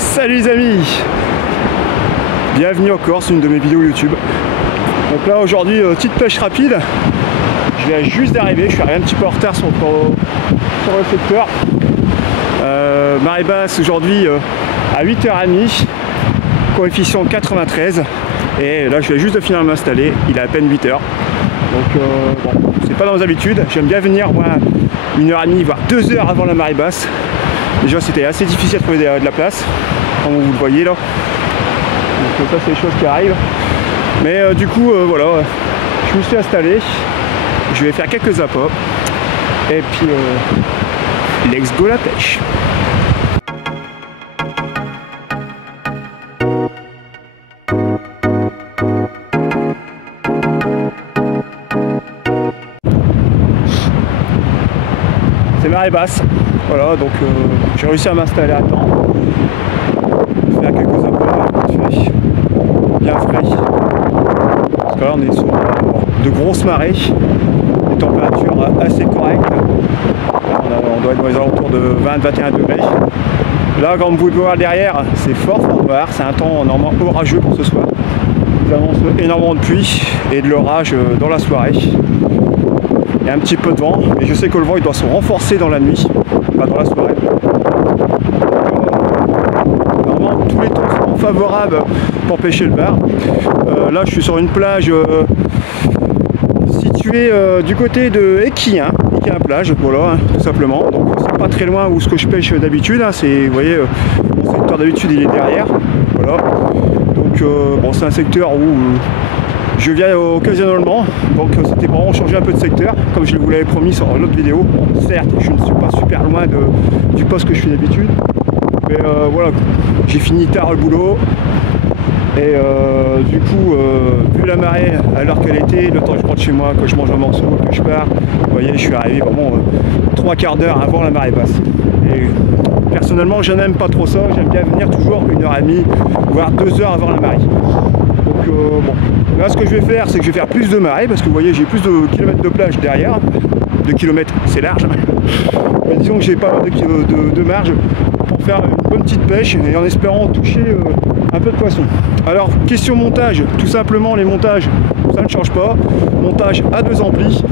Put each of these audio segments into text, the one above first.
Salut les amis, bienvenue encore sur une de mes vidéos YouTube. Donc là aujourd'hui petite pêche rapide. Je viens juste d'arriver, je suis arrivé un petit peu en retard sur le secteur. Marée basse aujourd'hui à 8h30, coefficient 93. Et là je viens juste de finir de m'installer, il est à peine 8h. Donc bon, c'est pas dans mes habitudes, j'aime bien venir moi 1h30 voire 2h avant la marée basse. Déjà c'était assez difficile de trouver de la place, comme vous le voyez là. Donc ça c'est des choses qui arrivent. Mais du coup voilà, je me suis installé. Je vais faire quelques appâts. Et puis let's go la pêche. C'est marée basse. Voilà, donc j'ai réussi à m'installer à temps. Faire quelques appâts, bien frais. Parce que là on est sur de grosses marées, des températures assez correctes. On doit être dans les alentours de 20-21 degrés. Là, comme vous pouvez voir derrière, c'est fort noir, c'est un temps normalement orageux pour ce soir. Nous avons énormément de pluie et de l'orage dans la soirée. Il y a un petit peu de vent, mais je sais que le vent il doit se renforcer dans la nuit, pas dans la soirée. Normalement, tous les temps sont favorables pour pêcher le bar. Là, je suis sur une plage située du côté de Équien plage, voilà, hein, tout simplement. Donc, c'est pas très loin où ce que je pêche d'habitude. Hein, vous voyez, mon secteur d'habitude il est derrière. Voilà. Donc, bon, c'est un secteur où je viens occasionnellement, donc c'était vraiment changer un peu de secteur, comme je vous l'avais promis sur l'autre vidéo. Bon, certes, je ne suis pas super loin du poste que je fais d'habitude, mais voilà, j'ai fini tard le boulot, et du coup, vu la marée à l'heure qu'elle était, le temps que je rentre chez moi, que je mange un morceau, que je pars, vous voyez, je suis arrivé vraiment 3 quarts d'heure avant la marée basse. Et personnellement, je n'aime pas trop ça, j'aime bien venir toujours 1h30, voire 2 heures avant la marée. Donc bon, là ce que je vais faire, c'est que je vais faire plus de marée, parce que vous voyez j'ai plus de kilomètres de plage derrière. 2 kilomètres c'est large, mais disons que j'ai pas mal de marge pour faire une bonne petite pêche et en espérant toucher un peu de poisson. Alors question montage, tout simplement les montages ça ne change pas, montage à 2 amplis,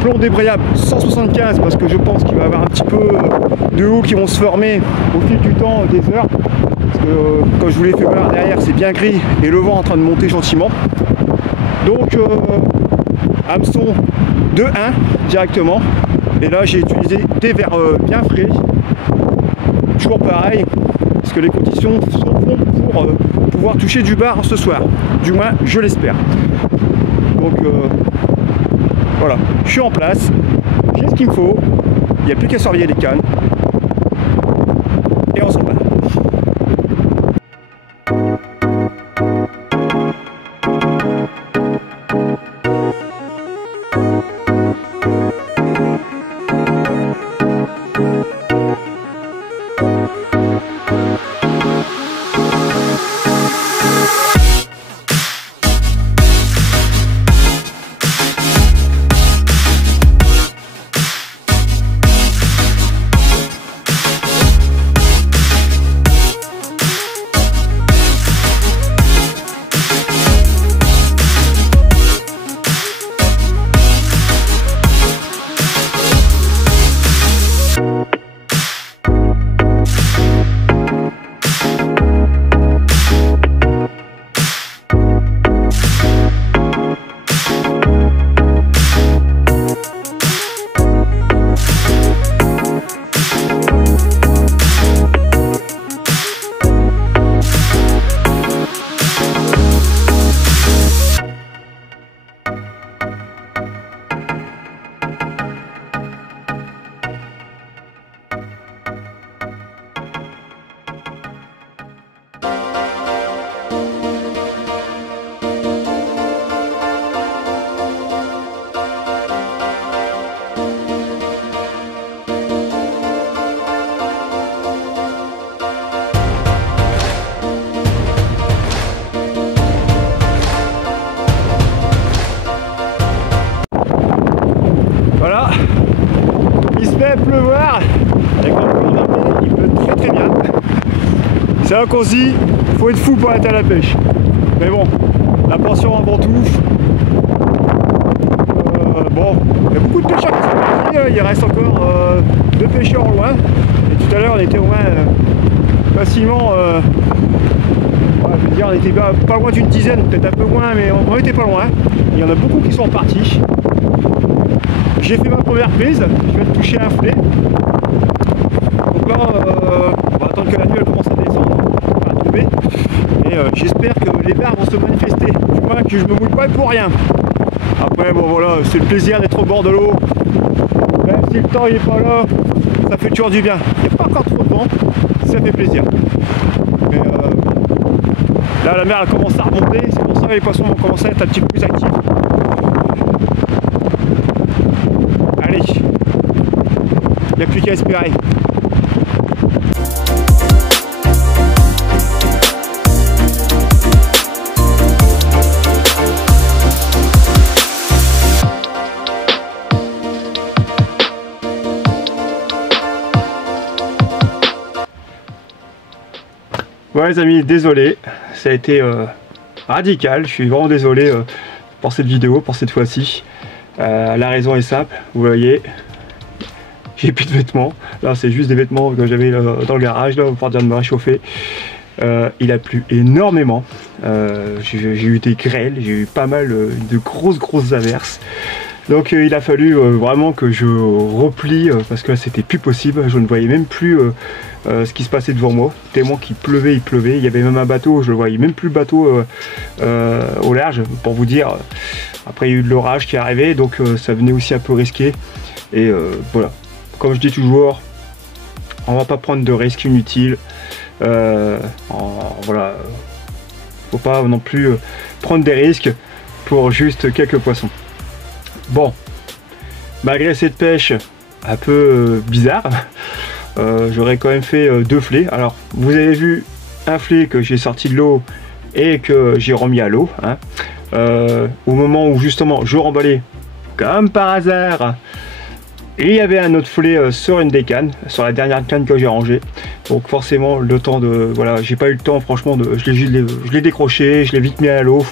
plomb débrayable 175 parce que je pense qu'il va y avoir un petit peu de hauts qui vont se former au fil du temps des heures. Comme je vous l'ai fait voir derrière, c'est bien gris et le vent en train de monter gentiment. Donc hameçon de 1 directement. Et là j'ai utilisé des verres bien frais. Toujours pareil, parce que les conditions sont bonnes pour pouvoir toucher du bar ce soir. Du moins je l'espère. Donc voilà, je suis en place, j'ai ce qu'il me faut, il n'y a plus qu'à surveiller les cannes. Et on s'en va. C'est là qu'on se dit, faut être fou pour être à la pêche. Mais bon, la passion avant tout. Bon, il y a beaucoup de pêcheurs qui sont partis, il reste encore 2 pêcheurs au loin. Et tout à l'heure, on était au moins facilement, je veux dire, on était pas loin d'une dizaine, peut-être un peu moins, mais on était pas loin. Il y en a beaucoup qui sont partis. J'ai fait ma première prise, je viens de toucher un filet. Donc là, on va attendre que la nuit elle commence à descendre, à tomber. Et j'espère que les vers vont se manifester, du moins que je me mouille pas pour rien. Après, bon voilà, c'est le plaisir d'être au bord de l'eau. Même si le temps il est pas là, ça fait toujours du bien. Il n'y a pas encore trop de vent, ça fait plaisir. Mais là, la mer elle commence à remonter, c'est pour ça que les poissons vont commencer à être un petit peu plus actifs. Allez, il n'y a plus qu'à espérer. Ouais les amis, désolé, ça a été radical, je suis vraiment désolé pour cette vidéo, pour cette fois-ci. La raison est simple, vous voyez, j'ai plus de vêtements. Là c'est juste des vêtements que j'avais dans le garage là, pour dire de me réchauffer. Il a plu énormément, j'ai eu des grêles, j'ai eu pas mal de grosses averses. Donc il a fallu vraiment que je replie parce que là c'était plus possible, je ne voyais même plus ce qui se passait devant moi, tellement qu'il pleuvait, il y avait même un bateau, je ne voyais même plus le bateau au large, pour vous dire. Après il y a eu de l'orage qui est arrivé, donc ça venait aussi un peu risqué. Et voilà, comme je dis toujours, on va pas prendre de risques inutiles. Voilà, faut pas non plus prendre des risques pour juste quelques poissons. Bon, malgré cette pêche un peu bizarre, j'aurais quand même fait 2 filets. Alors, vous avez vu un filet que j'ai sorti de l'eau et que j'ai remis à l'eau. Hein. Au moment où justement je remballais, comme par hasard, il y avait un autre filet sur une des cannes, sur la dernière canne que j'ai rangée. Donc forcément, le temps de... Voilà, j'ai pas eu le temps franchement de... Je l'ai décroché, je l'ai vite mis à l'eau.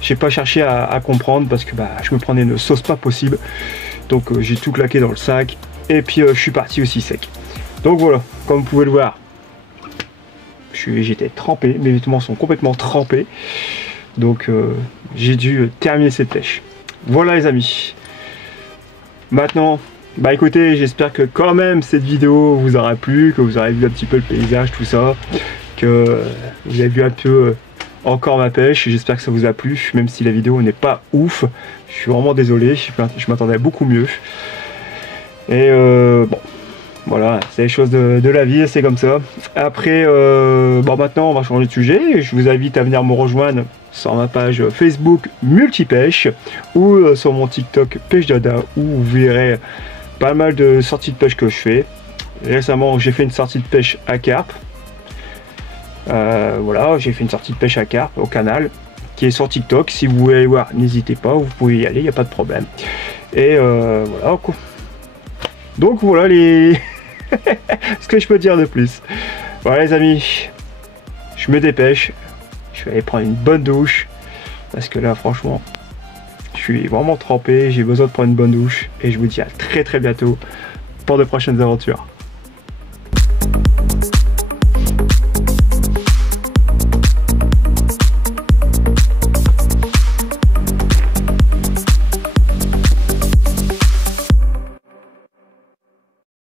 J'ai pas cherché à comprendre parce que je me prenais une sauce pas possible. Donc j'ai tout claqué dans le sac. Et puis je suis parti aussi sec. Donc voilà, comme vous pouvez le voir, j'étais trempé. Mes vêtements sont complètement trempés. Donc j'ai dû terminer cette pêche. Voilà les amis. Maintenant... écoutez, j'espère que quand même cette vidéo vous aura plu, que vous aurez vu un petit peu le paysage, tout ça, que vous avez vu un peu encore ma pêche. J'espère que ça vous a plu, même si la vidéo n'est pas ouf. Je suis vraiment désolé, je m'attendais à beaucoup mieux. Et bon, voilà, c'est les choses de la vie, c'est comme ça. Après, maintenant on va changer de sujet. Je vous invite à venir me rejoindre sur ma page Facebook Multipêche ou sur mon TikTok Pêche Dada, où vous verrez pas mal de sorties de pêche que je fais. Récemment j'ai fait une sortie de pêche à carpe. Voilà, j'ai fait une sortie de pêche à carpe au canal qui est sur TikTok. Si vous voulez aller voir, n'hésitez pas, vous pouvez y aller, il n'y a pas de problème. Et voilà quoi. Donc voilà les ce que je peux dire de plus. Voilà les amis, je me dépêche, je vais aller prendre une bonne douche parce que là franchement je suis vraiment trempé, j'ai besoin de prendre une bonne douche et je vous dis à très bientôt pour de prochaines aventures.